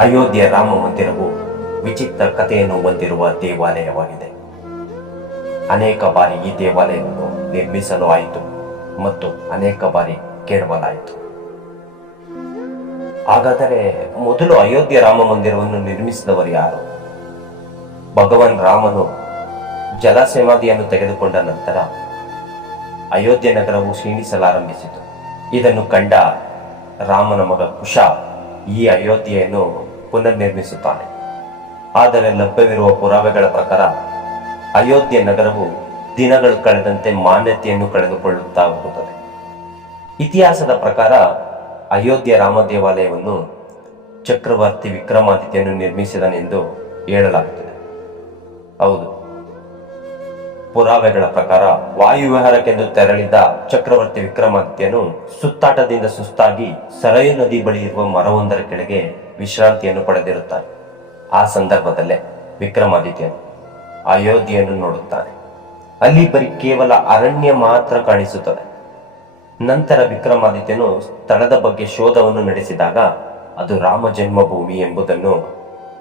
ಅಯೋಧ್ಯೆ ರಾಮ ಮಂದಿರವು ವಿಚಿತ್ರ ಕಥೆಯನ್ನು ಹೊಂದಿರುವ ದೇವಾಲಯವಾಗಿದೆ. ಅನೇಕ ಬಾರಿ ಈ ದೇವಾಲಯವನ್ನು ನಿರ್ಮಿಸಲು ಆಯಿತು ಮತ್ತು ಅನೇಕ ಬಾರಿ ಕೆಡವಲಾಯಿತು. ಹಾಗಾದರೆ ಮೊದಲು ಅಯೋಧ್ಯೆ ರಾಮ ಮಂದಿರವನ್ನು ನಿರ್ಮಿಸಿದವರು ಯಾರು? ಭಗವಾನ್ ರಾಮನು ಜಲಸಮಾಧಿಯನ್ನು ತೆಗೆದುಕೊಂಡ ನಂತರ ಅಯೋಧ್ಯೆ ನಗರವು ಕ್ಷೀಣಿಸಲಾರಂಭಿಸಿತು. ಇದನ್ನು ಕಂಡ ರಾಮನ ಮಗ ಕುಶ ಈ ಅಯೋಧ್ಯೆಯನ್ನು ಪುನರ್ನಿರ್ಮಿಸುತ್ತಾನೆ. ಆದರೆ ಲಭ್ಯವಿರುವ ಪುರಾವೆಗಳ ಪ್ರಕಾರ ಅಯೋಧ್ಯೆ ನಗರವು ದಿನಗಳು ಕಳೆದಂತೆ ಮಾನ್ಯತೆಯನ್ನು ಕಳೆದುಕೊಳ್ಳುತ್ತಾ ಹೋಗುತ್ತದೆ. ಇತಿಹಾಸದ ಪ್ರಕಾರ ಅಯೋಧ್ಯೆ ರಾಮ ದೇವಾಲಯವನ್ನು ಚಕ್ರವರ್ತಿ ವಿಕ್ರಮಾದಿತ್ಯನು ನಿರ್ಮಿಸಿದನೆಂದು ಹೇಳಲಾಗುತ್ತದೆ. ಹೌದು, ಪುರಾವೆಗಳ ಪ್ರಕಾರ ವಾಯುವಿಹಾರಕ್ಕೆಂದು ತೆರಳಿದ್ದ ಚಕ್ರವರ್ತಿ ವಿಕ್ರಮಾದಿತ್ಯನು ಸುತ್ತಾಟದಿಂದ ಸುಸ್ತಾಗಿ ಸರಯು ನದಿ ಬಳಿ ಇರುವ ಮರವೊಂದರ ಕೆಳಗೆ ವಿಶ್ರಾಂತಿಯನ್ನು ಪಡೆದಿರುತ್ತಾನೆ. ಆ ಸಂದರ್ಭದಲ್ಲೇ ವಿಕ್ರಮಾದಿತ್ಯನು ಅಯೋಧ್ಯೆಯನ್ನು ನೋಡುತ್ತಾನೆ. ಅಲ್ಲಿ ಬರೀ ಕೇವಲ ಅರಣ್ಯ ಮಾತ್ರ ಕಾಣಿಸುತ್ತದೆ. ನಂತರ ವಿಕ್ರಮಾದಿತ್ಯನು ಸ್ಥಳದ ಬಗ್ಗೆ ಶೋಧವನ್ನು ನಡೆಸಿದಾಗ ಅದು ರಾಮ ಜನ್ಮಭೂಮಿ ಎಂಬುದನ್ನು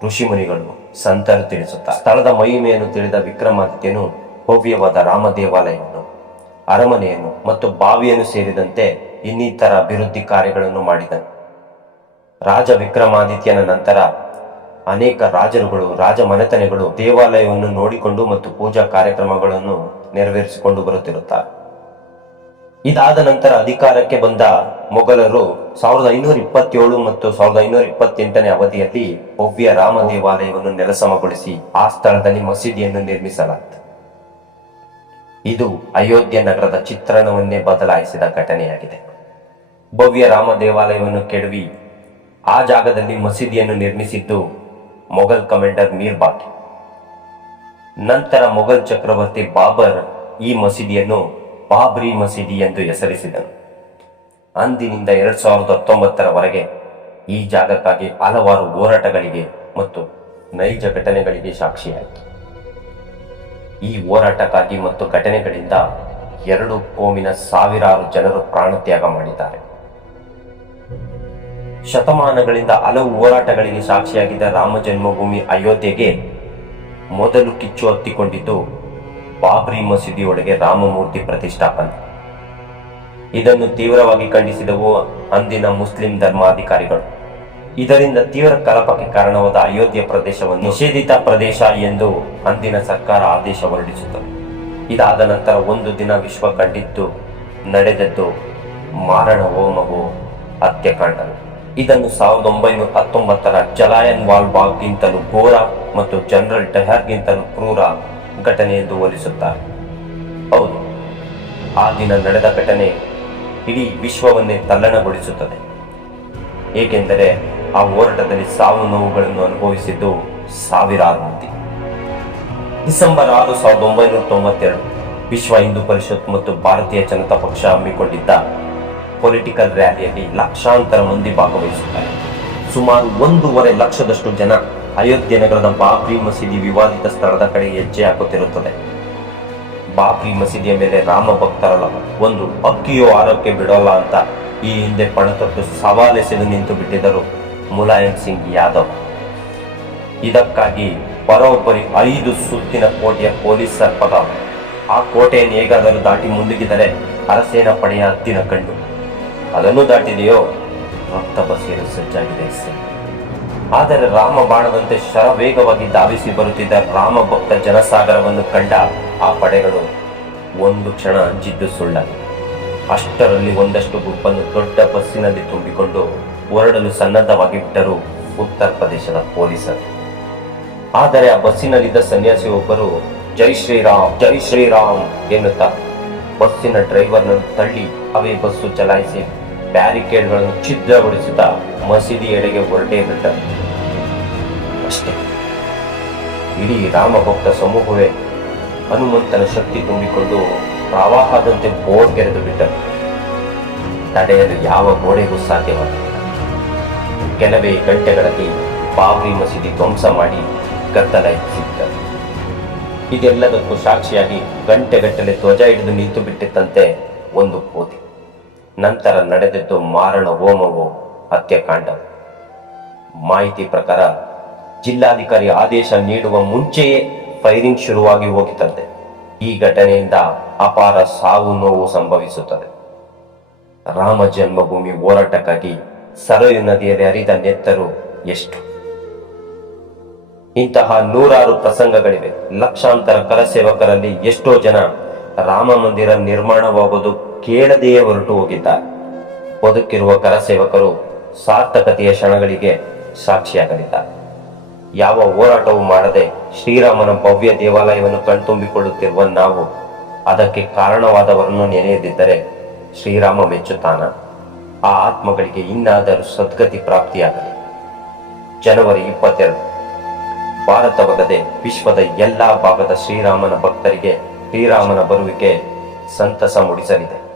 ಋಷಿಮುನಿಗಳು ಸಂತರು ತಿಳಿಸುತ್ತಾರೆ. ಸ್ಥಳದ ಮಹಿಮೆಯನ್ನು ತಿಳಿದ ವಿಕ್ರಮಾದಿತ್ಯನು ಭವ್ಯವಾದ ರಾಮ ದೇವಾಲಯವನ್ನು, ಅರಮನೆಯನ್ನು ಮತ್ತು ಬಾವಿಯನ್ನು ಸೇರಿದಂತೆ ಇನ್ನಿತರ ಅಭಿವೃದ್ಧಿ ಕಾರ್ಯಗಳನ್ನು ಮಾಡಿದನು. ರಾಜ ವಿಕ್ರಮಾದಿತ್ಯನ ನಂತರ ಅನೇಕ ರಾಜರುಗಳು, ರಾಜ ಮನೆತನೆಗಳು ದೇವಾಲಯವನ್ನು ನೋಡಿಕೊಂಡು ಮತ್ತು ಪೂಜಾ ಕಾರ್ಯಕ್ರಮಗಳನ್ನು ನೆರವೇರಿಸಿಕೊಂಡು ಬರುತ್ತಿರುತ್ತಾರೆ. ಇದಾದ ನಂತರ ಅಧಿಕಾರಕ್ಕೆ ಬಂದ ಮೊಘಲರು 1527 ಮತ್ತು 1528ನೇ ಅವಧಿಯಲ್ಲಿ ಭವ್ಯ ರಾಮ ದೇವಾಲಯವನ್ನು ನೆಲಸಮಗೊಳಿಸಿ ಆ ಸ್ಥಳದಲ್ಲಿ ಮಸೀದಿಯನ್ನು ನಿರ್ಮಿಸಲಾಯಿತು. ಇದು ಅಯೋಧ್ಯೆ ನಗರದ ಚಿತ್ರಣವನ್ನೇ ಬದಲಾಯಿಸಿದ ಘಟನೆಯಾಗಿದೆ. ಭವ್ಯ ರಾಮ ದೇವಾಲಯವನ್ನು ಕೆಡವಿ ಆ ಜಾಗದಲ್ಲಿ ಮಸೀದಿಯನ್ನು ನಿರ್ಮಿಸಿದ್ದು ಮೊಘಲ್ ಕಮಾಂಡರ್ ಮೀರ್ ಬಾಕಿ. ನಂತರ ಮೊಘಲ್ ಚಕ್ರವರ್ತಿ ಬಾಬರ್ ಈ ಮಸೀದಿಯನ್ನು ಬಾಬ್ರಿ ಮಸೀದಿ ಎಂದು ಹೆಸರಿಸಿದನು. ಅಂದಿನಿಂದ 2019ರವರೆಗೆ ಈ ಜಾಗಕ್ಕಾಗಿ ಹಲವಾರು ಹೋರಾಟಗಳಿಗೆ ಮತ್ತು ನೈಜ ಘಟನೆಗಳಿಗೆ ಸಾಕ್ಷಿಯಾಯಿತು. ಈ ಹೋರಾಟಕ್ಕಾಗಿ ಮತ್ತು ಘಟನೆಗಳಿಂದ 2 ಕೋಮಿನ ಸಾವಿರಾರು ಜನರು ಪ್ರಾಣತ್ಯಾಗ ಮಾಡಿದ್ದಾರೆ. ಶತಮಾನಗಳಿಂದ ಹಲವು ಹೋರಾಟಗಳಿಗೆ ಸಾಕ್ಷಿಯಾಗಿದ್ದ ರಾಮ ಜನ್ಮಭೂಮಿ ಅಯೋಧ್ಯೆಗೆ ಮೊದಲು ಕಿಚ್ಚು ಹತ್ತಿಕೊಂಡಿದ್ದು ಬಾಬ್ರಿ ಮಸೀದಿಯೊಳಗೆ ರಾಮಮೂರ್ತಿ ಪ್ರತಿಷ್ಠಾಪನೆ. ಇದನ್ನು ತೀವ್ರವಾಗಿ ಖಂಡಿಸಿದವು ಅಂದಿನ ಮುಸ್ಲಿಂ ಧರ್ಮಾಧಿಕಾರಿಗಳು. ಇದರಿಂದ ತೀವ್ರ ಕಲಪಕ್ಕೆ ಕಾರಣವಾದ ಅಯೋಧ್ಯೆ ಪ್ರದೇಶವನ್ನು ನಿಷೇಧಿತ ಪ್ರದೇಶ ಎಂದು ಅಂದಿನ ಸರ್ಕಾರ ಆದೇಶ ಹೊರಡಿಸುತ್ತದೆ. ಇದಾದ ನಂತರ ಒಂದು ದಿನ ವಿಶ್ವ ಕಂಡಿದ್ದು ನಡೆದದ್ದು ಮಾರಣ ಹೋಮವೋ ಹತ್ಯಾಕಾಂಡವು. ಇದನ್ನು 1919ರ ಜಲಾಯನ್ ವಾಲ್ ಬಾಗ್ಗಿಂತಲೂ ಘೋರ ಮತ್ತು ಜನರಲ್ ಡಯರ್ಗಿಂತಲೂ ಕ್ರೂರ ಘಟನೆ ಎಂದು ಹೋಲಿಸುತ್ತಾರೆ. ಹೌದು, ಆ ದಿನ ನಡೆದ ಘಟನೆ ಇಡೀ ವಿಶ್ವವನ್ನೇ ತಲ್ಲಣಗೊಳಿಸುತ್ತದೆ. ಏಕೆಂದರೆ ಆ ಹೋರಾಟದಲ್ಲಿ ಸಾವು ನೋವುಗಳನ್ನು ಅನುಭವಿಸಿದ್ದು ಸಾವಿರಾರು ಮಂದಿ. ಡಿಸೆಂಬರ್ 6, 1992 ವಿಶ್ವ ಹಿಂದೂ ಪರಿಷತ್ ಮತ್ತು ಭಾರತೀಯ ಜನತಾ ಪಕ್ಷ ಹಮ್ಮಿಕೊಂಡಿದ್ದ ಪೊಲಿಟಿಕಲ್ ರ್ಯಾಲಿಯಲ್ಲಿ ಲಕ್ಷಾಂತರ ಮಂದಿ ಭಾಗವಹಿಸುತ್ತಾರೆ. ಸುಮಾರು 1.5 ಲಕ್ಷದಷ್ಟು ಜನ ಅಯೋಧ್ಯೆ ನಗರದ ಬಾಬ್ರಿ ಮಸೀದಿ ವಿವಾದಿತ ಸ್ಥಳದ ಕಡೆ ಹೆಜ್ಜೆ ಹಾಕುತ್ತಿರುತ್ತದೆ. ಬಾಬ್ರಿ ಮಸೀದಿಯ ಮೇಲೆ ರಾಮ ಭಕ್ತರಲ್ಲ ಒಂದು ಅಕ್ಕಿಯೋ ಆರೋಗ್ಯ ಬಿಡೋಲ್ಲ ಅಂತ ಈ ಹಿಂದೆ ಪಣತೊಟ್ಟು ಸವಾಲೆಸೆದು ನಿಂತು ಬಿಟ್ಟಿದ್ದರು ಮುಲಾಯಂ ಸಿಂಗ್ ಯಾದವ್. ಇದಕ್ಕಾಗಿ ಬರೋಬ್ಬರಿ 5 ಸುತ್ತಿನ ಕೋಟೆಯ ಪೊಲೀಸ್ ಸರ್ಪದ ಆ ಕೋಟೆಯನ್ನು ಹೇಗಾದರೂ ದಾಟಿ ಮುಂದುಗಿದರೆ ಅರಸೇನಾ ಪಡೆಯ ಹದ್ದಿನ ಕಣ್ಣು. ಅದನ್ನು ದಾಟಿದೆಯೋ ರಕ್ತ ಬಸಿಯಲು ಸಜ್ಜಾಗಿದೆ. ಆದರೆ ರಾಮ ಬಾಣದಂತೆ ಶರವೇಗವಾಗಿ ಧಾವಿಸಿ ಬರುತ್ತಿದ್ದ ರಾಮ ಭಕ್ತ ಜನಸಾಗರವನ್ನು ಕಂಡ ಆ ಪಡೆಗಳು ಒಂದು ಕ್ಷಣ ಅಂಜಿದ್ದು ಸುಳ್ಳಾಗಿ. ಅಷ್ಟರಲ್ಲಿ ಒಂದಷ್ಟು ಗುಂಪನ್ನು ದೊಡ್ಡ ಬಸ್ಸಿನಲ್ಲಿ ತುಂಬಿಕೊಂಡು ಹೊರಡಲು ಸನ್ನದ್ಧವಾಗಿ ಬಿಟ್ಟರು ಉತ್ತರ ಪ್ರದೇಶದ ಪೊಲೀಸರು. ಆದರೆ ಆ ಬಸ್ಸಿನಲ್ಲಿದ್ದ ಸನ್ಯಾಸಿ ಒಬ್ಬರು ಜೈ ಶ್ರೀರಾಮ್ ಜೈ ಶ್ರೀರಾಮ್ ಎನ್ನುತ್ತಾ ಬಸ್ಸಿನ ಡ್ರೈವರ್ನನ್ನು ತಳ್ಳಿ ಅವೇ ಬಸ್ಸು ಚಲಾಯಿಸಿ ಬ್ಯಾರಿಕೇಡ್ಗಳನ್ನು ಛಿದ್ರಗೊಳಿಸುತ್ತಾ ಮಸೀದಿ ಎಡೆಗೆ ಹೊರಟೇ ಬಿಟ್ಟರು. ಅಷ್ಟೇ, ಇಡೀ ರಾಮಭಕ್ತ ಸಮೂಹವೇ ಹನುಮಂತನ ಶಕ್ತಿ ತುಂಬಿಕೊಂಡು ಪ್ರವಾಹದಂತೆ ಬೋರ್ಗೆರೆದು ಬಿಟ್ಟರು. ತಡೆಯಲು ಯಾವ ಗೋಡೆಗೂ ಸಾಧ್ಯವಾಗಲಿಲ್ಲ. ಕೆಲವೇ ಗಂಟೆಗಳಲ್ಲಿ ಬಾಬ್ರಿ ಮಸೀದಿ ಧ್ವಂಸ ಮಾಡಿ ಗದ್ದಲ ಎಬ್ಬಿಸಿದ್ದರು. ಇದೆಲ್ಲದಕ್ಕೂ ಸಾಕ್ಷಿಯಾಗಿ ಗಂಟೆಗಟ್ಟಲೆ ಧ್ವಜ ಹಿಡಿದು ನಿಂತು ಬಿಟ್ಟಿತ್ತಂತೆ ಒಂದು ಕೋತಿ. ನಂತರ ನಡೆದದ್ದು ಮಾರಣ ಹೋಮವೋ ಹತ್ಯಾಕಾಂಡ. ಮಾಹಿತಿ ಪ್ರಕಾರ ಜಿಲ್ಲಾಧಿಕಾರಿ ಆದೇಶ ನೀಡುವ ಮುಂಚೆಯೇ ಫೈರಿಂಗ್ ಶುರುವಾಗಿ ಹೋಗಿತ್ತಂತೆ. ಈ ಘಟನೆಯಿಂದ ಅಪಾರ ಸಾವು ನೋವು ಸಂಭವಿಸುತ್ತದೆ. ರಾಮ ಜನ್ಮಭೂಮಿ ಹೋರಾಟಕ್ಕಾಗಿ ಸರಯೂ ನದಿಯಲ್ಲಿ ಹರಿದ ನೆತ್ತರು ಎಷ್ಟು. ಇಂತಹ ನೂರಾರು ಪ್ರಸಂಗಗಳಿವೆ. ಲಕ್ಷಾಂತರ ಕರಸೇವಕರಲ್ಲಿ ಎಷ್ಟೋ ಜನ ರಾಮ ಮಂದಿರ ನಿರ್ಮಾಣವಾಗುವುದು ಕೇಳದೆಯೇ ಹೊರಟು ಹೋಗಿದ್ದಾರೆ. ಬದುಕಿರುವ ಕರಸೇವಕರು ಸಾರ್ಥಕತೆಯ ಕ್ಷಣಗಳಿಗೆ ಸಾಕ್ಷಿಯಾಗಲಿದ್ದಾರೆ. ಯಾವ ಹೋರಾಟವೂ ಮಾಡದೆ ಶ್ರೀರಾಮನ ಭವ್ಯ ದೇವಾಲಯವನ್ನು ಕಣ್ತುಂಬಿಕೊಳ್ಳುತ್ತಿರುವ ನಾವು ಅದಕ್ಕೆ ಕಾರಣವಾದವರನ್ನು ನೆನೆಯದಿದ್ದರೆ ಶ್ರೀರಾಮ ಮೆಚ್ಚುತ್ತಾನ? ಆ ಆತ್ಮಗಳಿಗೆ ಇನ್ನಾದರೂ ಸದ್ಗತಿ ಪ್ರಾಪ್ತಿಯಾಗಲಿ. ಜನವರಿ 22. ಭಾರತವಲ್ಲದೆ ವಿಶ್ವದ ಎಲ್ಲಾ ಭಾಗದ ಶ್ರೀರಾಮನ ಭಕ್ತರಿಗೆ ಶ್ರೀರಾಮನ ಬರುವಿಕೆ ಸಂತಸ ಮೂಡಿಸಲಿದೆ.